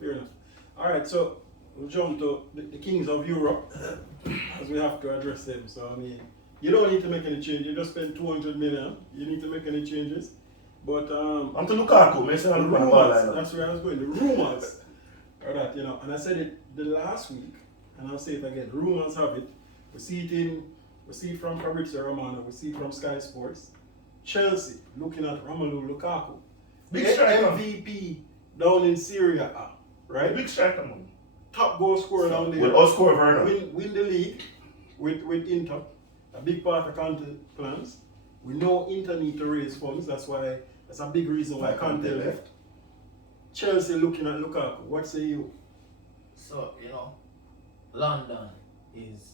Fair enough. All right, so we'll jump to the kings of Europe as we have to address them. So I mean, you don't need to make any change. You just spend 200 million. You need to make any changes. But I'm to Lukaku, I say the I'm going to ball rumors, line. that's where I was going. The rumors are that, and I said it the last week, and I'll say it again. Rumors have it. We see it from Fabrizio Romano, we see it from Sky Sports. Chelsea looking at Romelu Lukaku, Big the striker. MVP down in Syria, right? Big striker, man. Top goal scorer down there. Will outscore Werner. Win the league with Inter. A big part of Conte plans. We know Inter need to raise funds. That's a big reason why Conte left. Chelsea looking at Lukaku. What say you? So, London is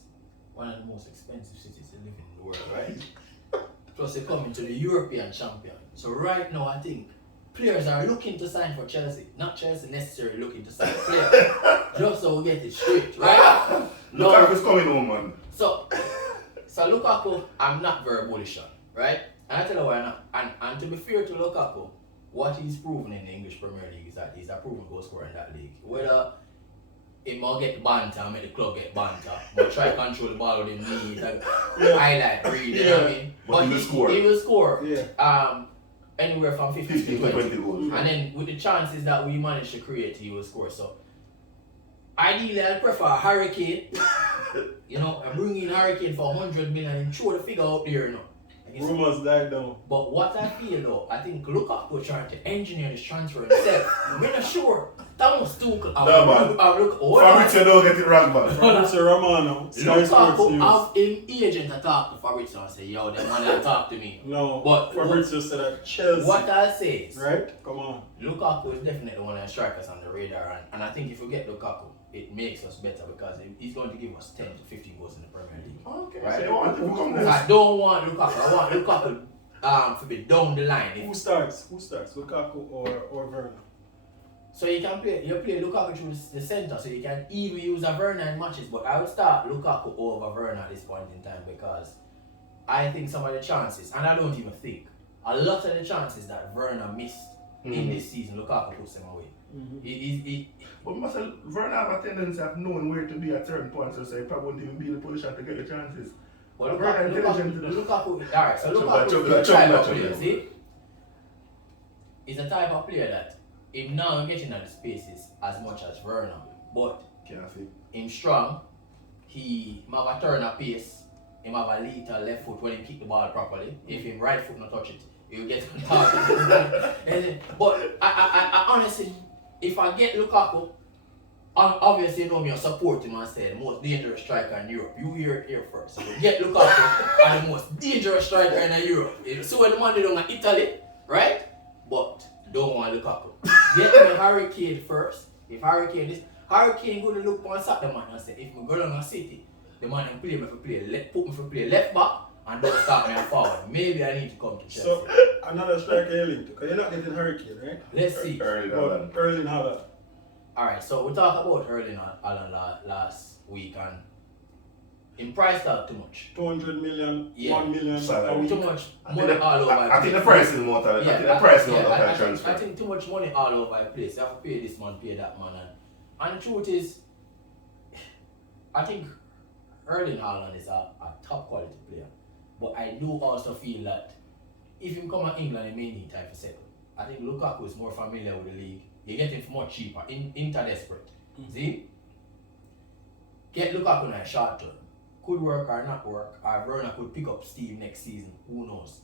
one of the most expensive cities to live in the world, right? Plus, they're coming to the European champion. So, right now, I think players are looking to sign for Chelsea. Not Chelsea necessarily looking to sign players. Just so we get it straight, right? Lukaku's coming home, man. So Lukaku, I'm not very bullish on, right? And I tell you why not. And to be fair to Lukaku, what he's proven in the English Premier League is that he's a proven goal scorer in that league. Whether he might get banter, make the club get banter, but try to control the ball with his knees, like highlight, breathe, you know what I mean? But he will score. He will score. Yeah. Anywhere from 15 15 to to 20. 20 goals. And then with the chances that we manage to create, he will score. So ideally, I prefer a Hurricane. And bring in Hurricane for 100 million and throw the figure out there, Rumors died down. But what I feel though, I think Lukaku trying to engineer this transfer himself. We're not sure. Thomas Tuchel, Fabrizio don't get it wrong, man. Fabrizio Romano, Sky Sports Lukaku News. have an agent to talk to Fabrizio and say, yo, them man that talk to me. No, But Fabrizio said that Chelsea. What I say is, Right? Come on. Lukaku is definitely one of the strikers on the radar, and I think if we get Lukaku, it makes us better because he's going to give us 10 to 15 goals in the Premier League. Okay, Right. so you want him to come I there. don't want Lukaku. I want Lukaku to be down the line. Who starts? Lukaku or Werner? So you play Lukaku through the center, so you can even use a Werner in matches. But I would start Lukaku over Werner at this point in time because I think some of the chances, and I don't even think, a lot of the chances that Werner missed in this season, Lukaku puts them away. But Marcel, Werner have a tendency of knowing where to be at certain points, so he probably won't even be in the position to get the chances. Well, Werner intelligent. Lukaku, alright, so Lukaku is Chuck, the type of chuck, player, chuck. see? He's a type of player that him now getting at the spaces as much as Werner, but Can't see. him strong, he have a turn of pace, him have a little left foot when he kick the ball properly. If him right foot not touch it, he'll get on target. But I honestly, if I get Lukaku, obviously you know me, I support him and say the most dangerous striker in Europe. You hear it here first. So get Lukaku and the most dangerous striker in Europe. So when the man they don't Italy, right? But don't want Lukaku. Get me Hurricane first. If Hurricane go to look on the man and say, if we go down a city, the man can play me for play left back and don't start me forward. Maybe I need to come to Chelsea. So another striker you're linked to, because you're not getting Hurricane, right? Let's see. Early But Erling Haaland. Alright, so we talked about Erling Haaland last week and in price tag too much. 200 million, Yeah. 1 million Salary. a week. Too much money all over I think the price is more than the price is more than transfer. I think too much money all over the place. You have to pay this man, pay that man. And the truth is, I think Erling Haaland is a top quality player. But I do also feel that if he come to England, he may need time to settle. I think Lukaku is more familiar with the league. You get him for much cheaper. Inter desperate. See? Get Lukaku in a short term. Could work or not work. Or Werner could pick up steam next season. Who knows?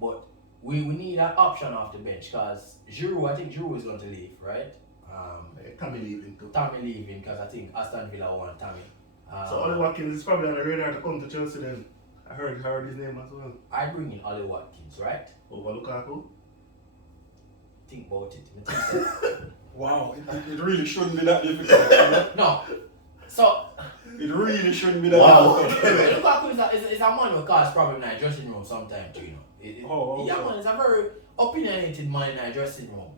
But we need an option off the bench because Giroud, I think Giroud is going to leave, right? Tommy leaving too. Tommy leaving because I think Aston Villa want Tommy. So Ollie Watkins is probably on the radar to come to Chelsea then. I heard his name as well. I bring in Ollie Watkins, right? Over Lukaku. Think about it. Me think so. Wow, it really shouldn't be that difficult. No. So, It really shouldn't be that Wow. difficult. Lukaku is a man who cause problem in the dressing room sometimes too, Oh, Yeah, okay. man, it's a very opinionated man in the dressing room.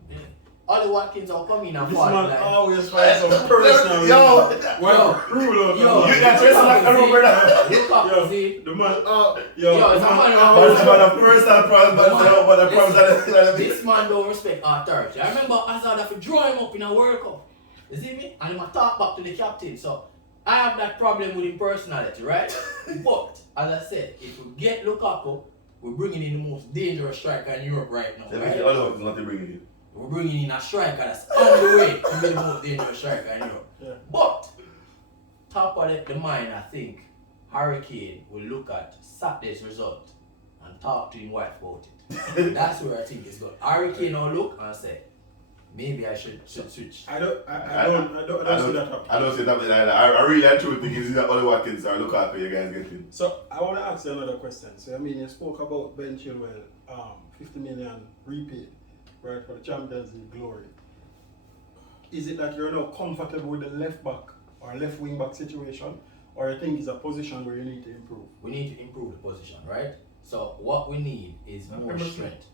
Ollie Watkins will come in and This fall man like... always finds some personal Yo. reason. Well, cruel out Yo, there. You got dressed like a rubber now. Lukaku, see? The man, Yo, the it's a man who- But it's about a personal problem, but the problem that This man don't respect authority. I remember Hazard have to draw him up in a World Cup. You see me? And him a talk back to the captain. So I have that problem with his personality, right? But as I said, if we get Lukaku, we're bringing in the most dangerous striker in Europe right now. Right? All of us not to bring it in. We're bringing in a striker that's on the way to be the most dangerous striker in Europe. Yeah. But top of the mind, I think Harry Kane will look at Saturday's result and talk to his wife about it. That's where I think it's going. Harry Kane will look and say, maybe I should switch. I don't see that happen. I don't see that happening either. I really and truly think it's either Oli Watkins or Lukaku you guys getting. So I want to ask you another question. So I mean, you spoke about Ben Chilwell, 50 million repaid, right, for the Champions League glory. Is it that you're now comfortable with the left back or left wing back situation, or you think it's a position where you need to improve? We need to improve the position, right? So what we need is more strength.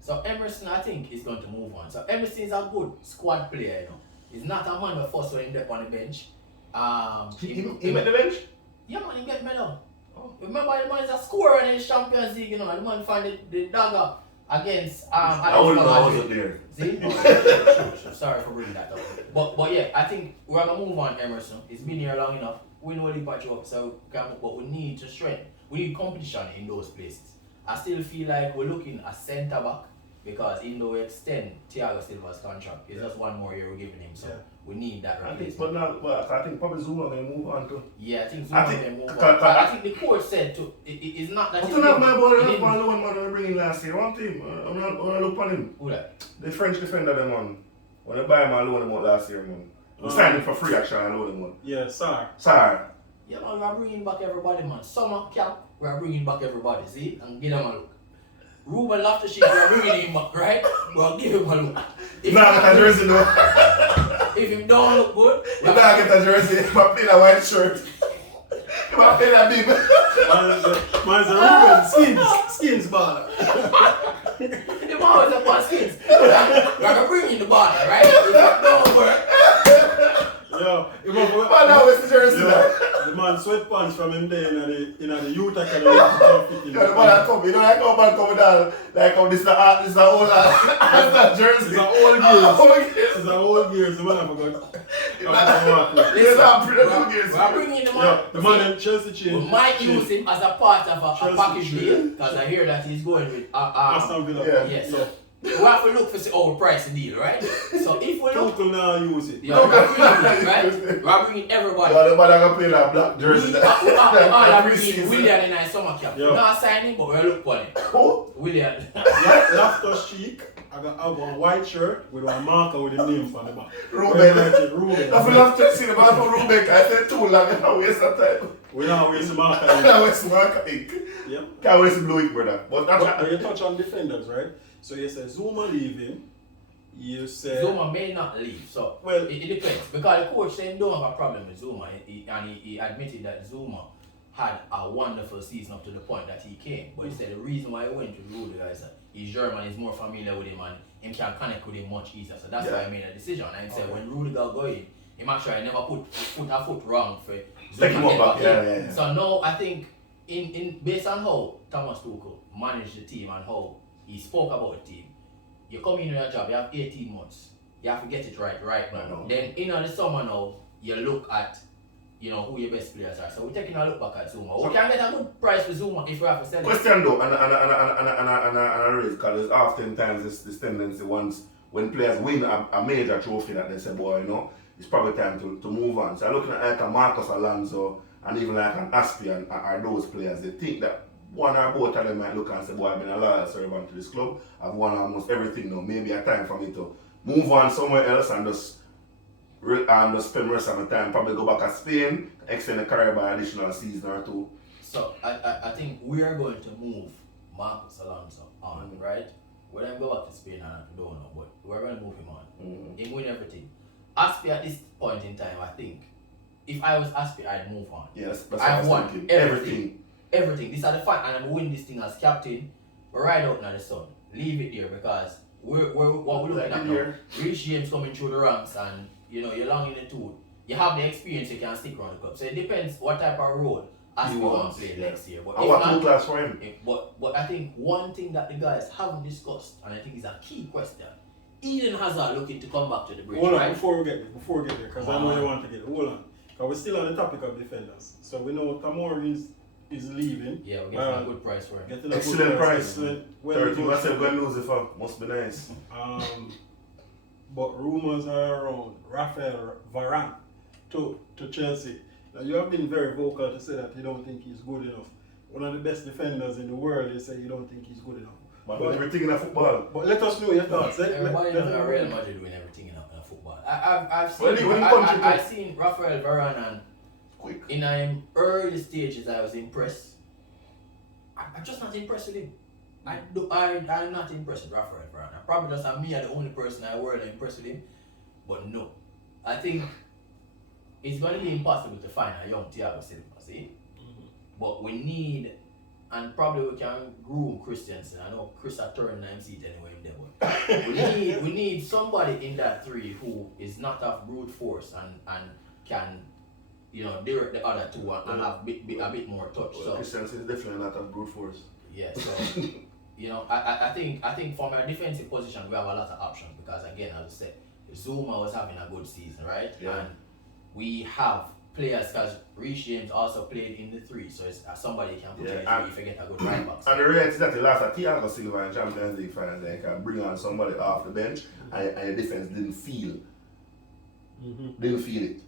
So Emerson, I think, is going to move on. So Emerson is a good squad player, you know. He's not a man who first when he on the bench. He made the bench? Yeah, man, he get medal. Oh. Remember, the man is a scorer in the Champions League, you know. The man find the dagger against I wasn't there. See? Sure. Sorry for bringing that up. But yeah, I think we're going to move on Emerson. He's been here long enough. We know the patch up, so but we need to strengthen. We need competition in those places. I still feel like we're looking at centre back because even though we extend Thiago Silva's contract, it's just one more year we're giving him, so we need that I think, replacement. I think probably Zuma may move on too. Yeah, I think Zuma I think- can move on. cause- But I think the coach said to it's not that But he to not my boy, he that's didn't- one loan man we bring in last year. One team, I look on him. Who that? The French defender, them man. When they buy him, I loan him out last year, man. We signed him for free, actually, I loan him out. Yeah, Sar. Sorry. Yeah, man, we're bringing back everybody, man. Summer camp, we're bringing back everybody, see? And give them a look. Ruben Loftus-Cheek, we're bringing him back, right? We'll give him a look. If Nah, get a jersey though. if him don't look good, You nah get a jersey. If I play a white shirt. If I play a big. Mine's a Ruben skins baller. him always up on skins. We're bringing the body, right? If it don't work, Yo, Man, now it's the jersey. the man sweatpants from him there in the youth academy. Yeah, the man come, you know, like how man come down, like how this is a old, that's not jersey. It's an old Old gears. gears. It's an old gears. The man I forgot. It's not pretty old gears. we're bringing the man. Yeah, the man in Chelsea We change. might use him as a part of a Chelsea package should. deal because I hear that he's going with Aston Villa. Yeah. yes. So we have to look for the overpriced deal, right? So if we look, Tuchel now use it. yeah, we're bringing him, right? We're bringing everybody. Yeah, the man that can play that black jersey. We are Every bringing season. Willian in our summer camp. Yeah. We're not signing, but we're looking for him. Who? Willian. Loftus-Cheek. I got one white shirt with one marker with the name on the back. Ruben. Ruben. I feel like to see the man from Rubik. I said too long, I don't waste of time. We now waste the marker. I don't waste mark ink. Yeah. Can't waste blue ink, brother. But But you touch on defenders, right? So you say Zuma leaving. You say Zuma may not leave, so Well- it depends. Because the coach said he don't have a problem with Zuma, and he admitted that Zuma had a wonderful season up to the point that he came. But he said the reason why he went to Rudiger is that he's German, he's more familiar with him, and he can connect with him much easier. So that's why I made a decision. And he said when Rudiger go in, him actually never put a foot wrong for Take him up Zuma back, ever yeah. came. So now I think in based on how Thomas Tuchel managed the team and how he spoke about the team, you come in your job, you have 18 months. You have to get it right now. I know. Then in the summer now, you look at who your best players are. So we're taking a look back at Zuma. We can get a good price for Zuma if we have to sell it. Question though, and I raise, because there's oftentimes this tendency once when players win a major trophy that they say, boy, it's probably time to move on. So I'm looking at like a Marcos Alonso and even like an Aspian are those players. They think that one or both of them might look and say, boy, I've been a loyal servant to this club. I've won almost everything now. Maybe a time for me to move on somewhere else and just spend the rest of my time. Probably go back to Spain, extend the career by an additional season or two. So I think we are going to move Marcos Alonso on, right? We're going to go back to Spain, I don't know, but we're going to move him on. He win everything. Aspi at this point in time, I think, if I was Aspi, I'd move on. Yeah, that's what I I was won thinking. everything. Everything. These are the fact, and I'm winning this thing as captain. We're right out now the sun. Leave it there because what we're looking at now. Rich James coming through the ranks, and you're long in the tooth. You have the experience, you can stick around the club. So it depends what type of role Aspi wants to play next year. But I want two class for him. but I think one thing that the guys haven't discussed, and I think is a key question, Eden Hazard looking to come back to the bridge, Hold on, right? before we get there, because I know you want to get there. Hold on. Because we're still on the topic of defenders. So we know Tamori is leaving. Yeah, we're getting a good price for him. Getting a Excellent good price. Excellent. Well, 30 myself going to lose it for. Must be nice. But rumors are around Rafael Varane to Chelsea. Now, you have been very vocal to say that you don't think he's good enough. One of the best defenders in the world, you say you don't think he's good enough. But everything in a football. But let us know your thoughts. Everybody knows that Real Madrid win everything in football. I've Well, seen, when you I, punch it, I, I've seen Rafael Varane and Quick. in early stages I was impressed. I'm just not impressed with him. I'm not impressed with Rafael Varane. Probably just me are the only person in the world impressed with him. But no. I think it's going to be impossible to find a young Thiago Silva, see? But we need, and probably we can groom Christensen. I know Chris had turned 9 seat anyway in there, but we need somebody in that three who is not of brute force and can, direct the other two and have a bit more touch. Well, So Christensen is definitely not a brute force. yeah, so I think from a defensive position we have a lot of options because again, as I said, Zuma was having a good season, right? Yeah. And we have players because Reece James also played in the three, so it's somebody you can put in the three if you get a good right back. And the reality is that the last Thiago Silva in Champions League finals, they can bring on somebody off the bench and the defense didn't feel it.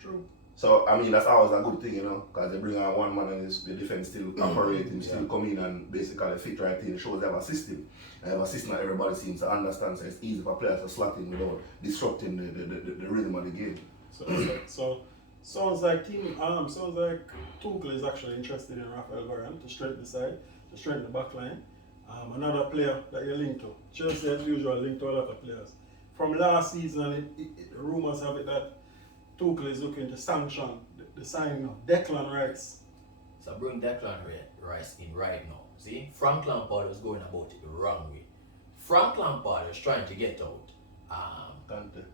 True. So, I mean, that's always a good thing, because they bring on one man and the defense still operating, still come in and basically fit right in. It shows they have a system. They have a system that everybody seems to understand, so it's easy for players to slot in without disrupting the rhythm of the game. So sounds like Tuchel is actually interested in Rafael Varane to strengthen the side, to strengthen the back line. Another player that you're linked to. Chelsea as usual linked to a lot of players. From last season, rumors have it that Tuchel is looking to sanction the signing of Declan Rice. So bring Declan Rice in right now. See, Frank Lampard was going about it the wrong way. Frank Lampard was trying to get out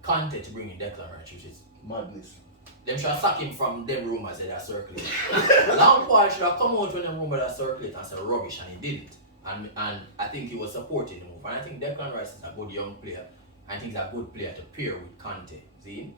Conte to bring in Declan Rice, which is Madness. them should have sacked him from them rumors that are circulating. Lampard should have come out when them rumors that circulate and said rubbish, and he didn't. And I think he was supporting the move. And I think Declan Rice is a good young player. I think he's a good player to pair with Conte. See?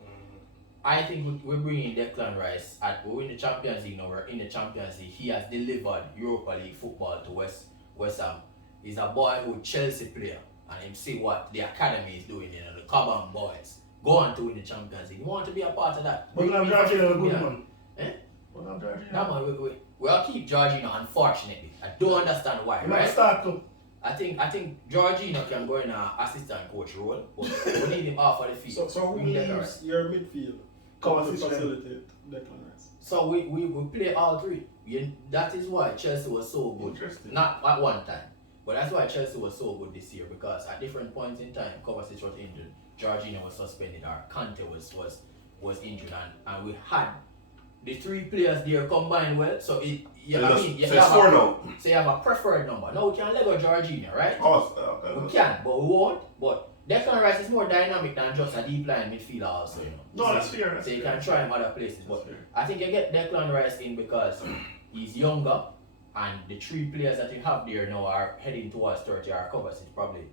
I think we're bringing Declan Rice. We're in the Champions League now. We're in the Champions League. He has delivered Europa League football to West Ham. He's a boyhood Chelsea player. And him see what the academy is doing, the Cobham boys. Go on to win the Champions League. You want to be a part of that. But now Jorginho a good man. Eh? But now Jorginho. No man, we'll keep Jorginho, unfortunately. I don't understand why, You might right? start to. I think Jorginho can go in an assistant coach role, but we need him off of the field. So who Bring Declan Rice. leaves your midfield Cover to system. facilitate Declan Rice? So we play all three. That is why Chelsea was so good. Interesting. Not at one time, but that's why Chelsea was so good this year because at different points in time, Kovacic was injured, Jorginho was suspended, or Conte was injured, and we had the three players there combined well. So you it's 4 now. So you have a preferred number. Now we can let go Jorginho, right? Okay. We can, but we won't. But Declan Rice is more dynamic than just a deep line midfielder also, No, that's fair. So you can try him other places. But fair. I think you get Declan Rice in because he's younger and the three players that you have there now are heading towards 30 or Kovacic probably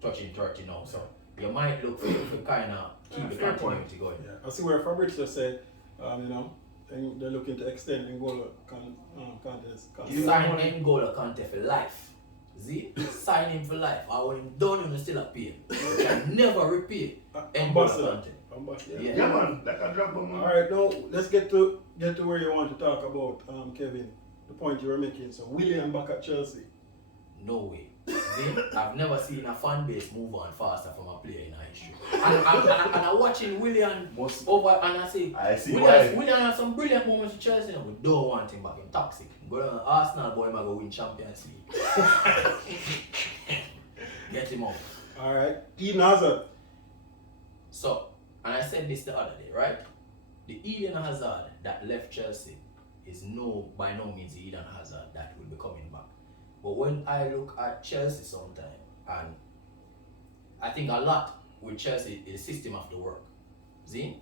touching 30 now. So you might look for kind of keep the fair continuity going. Yeah, I see where Fabrizio said, and they're looking to extend N'Golo Kante's contract. Sign N'Golo Kante for life. See? Sign him for life. I want him done him still a pay. You can never repay N'Golo Kante. Ambassador. Yeah. Yeah, man. Like a drop bomb, man. Alright, now let's get to where you want to talk about, Kevin, the point you were making. So Willian back at Chelsea. No way. See? I've never seen a fan base move on faster from a player in history. And I'm watching Willian over and I see why. Willian has some brilliant moments with Chelsea and we don't want him back. He's toxic. Go down to Arsenal boy, might go win Champions League. Get him out. Alright, Eden Hazard. So, and I said this the other day, right? The Eden Hazard that left Chelsea is by no means the Eden Hazard that will be coming back. But when I look at Chelsea sometimes, and I think a lot with Chelsea is the system of the work. See?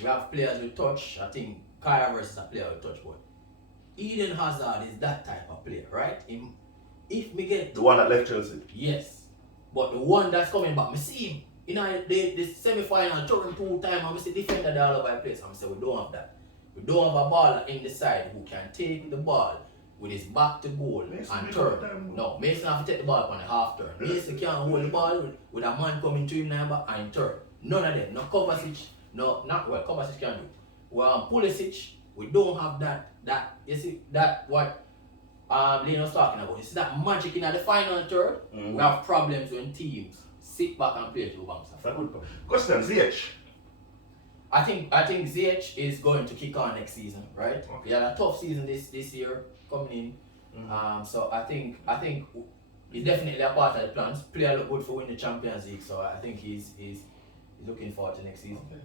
We have players with touch. I think Kai Havertz is a player with touch, but Eden Hazard is that type of player, right? If me get The one that left Chelsea. yes, But the one that's coming back, I see him. You know, the semi-final, turn 2 times, I see defender there all over the place. I say we don't have that. We don't have a baller in the side who can take the ball with his back to goal Mason and make turn. up time. No, Mason have to take the ball on the half turn. Mason can't hold the ball with a man coming to him now and turn. None of them. No Kovacic, no, not well, Kovacic can do. Well, Pulisic, we don't have that, you see, that what Lane was talking about. You see that magic in the final third? Mhm. We have problems when teams sit back and play two banks. That's a good point. Question, ZH. I think ZH is going to kick on next season, right? Okay. He had a tough season this year coming in. So I think he's definitely a part of the plans. Player look good for win the Champions League, so I think he's looking forward to next season. Okay.